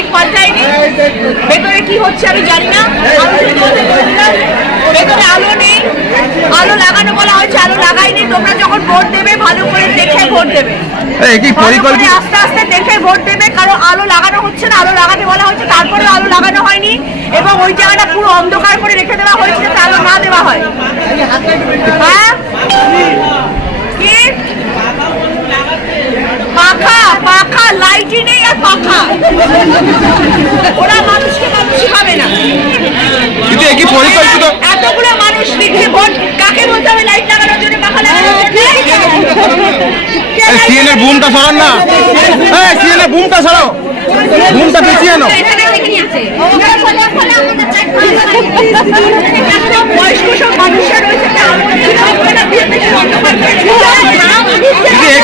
Light পাল্টায়নি, ভেতরে কি হচ্ছে আমি জানি না। ভেতরে আলো নেই, আলো লাগানো বলা হয়েছে, আলো লাগাইনি। তোমরা যখন ভোট দেবে ভালো করে দেখে ভোট দেবে, আস্তে আস্তে দেখে ভোট দেবে, কারণ আলো লাগানো হচ্ছে না, আলো লাগাতে বলা হয়েছে, তারপরে আলো লাগানো হয়নি এবং ওই জায়গাটা পুরো অন্ধকার করে রেখে দেওয়া হয়েছে যাতে আলো না দেওয়া হয়। হ্যাঁ, কি পাখা পাখা লাইটই নেই আর পাখা, ওরা মানুষকে মানুষই পাবে না। এতগুলো মানুষ লিখে ভোট কাকে বলতে হবে লাইট লাগানোর জন্য, পাখা লাগানোর জন্য? সিএনএর বুমটা সরান না, সিএনএর বুমটা সরাও, বুমটা পিছিয়ে নাও। বয়স্ক সব মানুষরা রয়েছে,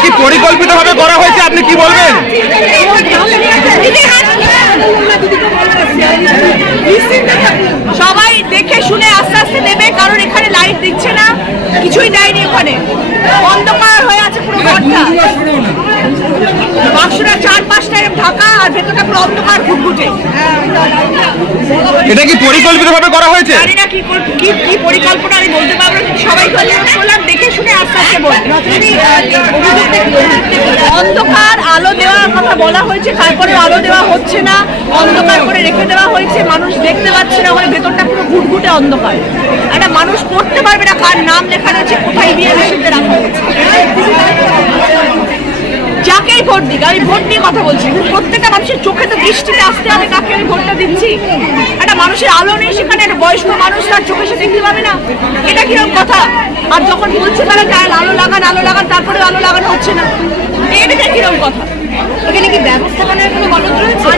কি পরিকল্পিত ভাবে করা হয়েছে, আপনি কি বলবেন? সবাই দেখে শুনে আস্তে আস্তে দেবে, কারণ এখানে লাইট দিচ্ছে না, কিছুই দেয়নি, ওখানে অন্ধকার হয়ে আছে পুরো ঘরটা। বাক্সটা 4-5টা ঢাকা আর ভেতরটা পুরো অন্ধকার ঘুটঘুটে। এটা কি পরিকল্পিত ভাবে করা হয়েছে? জানি না কি পরিকল্পনা, আমি বলতে পারবো না। সবাই বললাম দেখে শুনে আস্তে আস্তে বল। অন্ধকার আলো দেওয়ার কথা বলা হয়েছে, তারপরে আলো দেওয়া হচ্ছে না, অন্ধকার করে রেখে দেওয়া হয়েছে, মানুষ দেখতে পাচ্ছে না, ওখানে ভেতরটা পুরো ঘুটঘুটে অন্ধকার। একটা মানুষ পড়তে পারবে না কার নাম লেখানো আছে, কোথায় বিয়ে মেশিনতে রাখা হয়েছে। যাকেই ভোট দিক, আমি ভোট নিয়ে কথা বলছি, প্রত্যেকটা মানুষের চোখে তো দৃষ্টিতে আসতে হবে কাকে আমি ভোটটা দিচ্ছি। একটা মানুষের আলো নেই সেখানে, একটা বয়স্ক মানুষ তার চোখে সে দেখতে পাবে না, এটা কিরকম কথা? আর যখন বলছে তারা আলো লাগান, তারপরে আলো লাগানো হচ্ছে না, এটা কিরকম কথা? এখানে কি ব্যবস্থাপনার কোনো গলদ রয়েছে?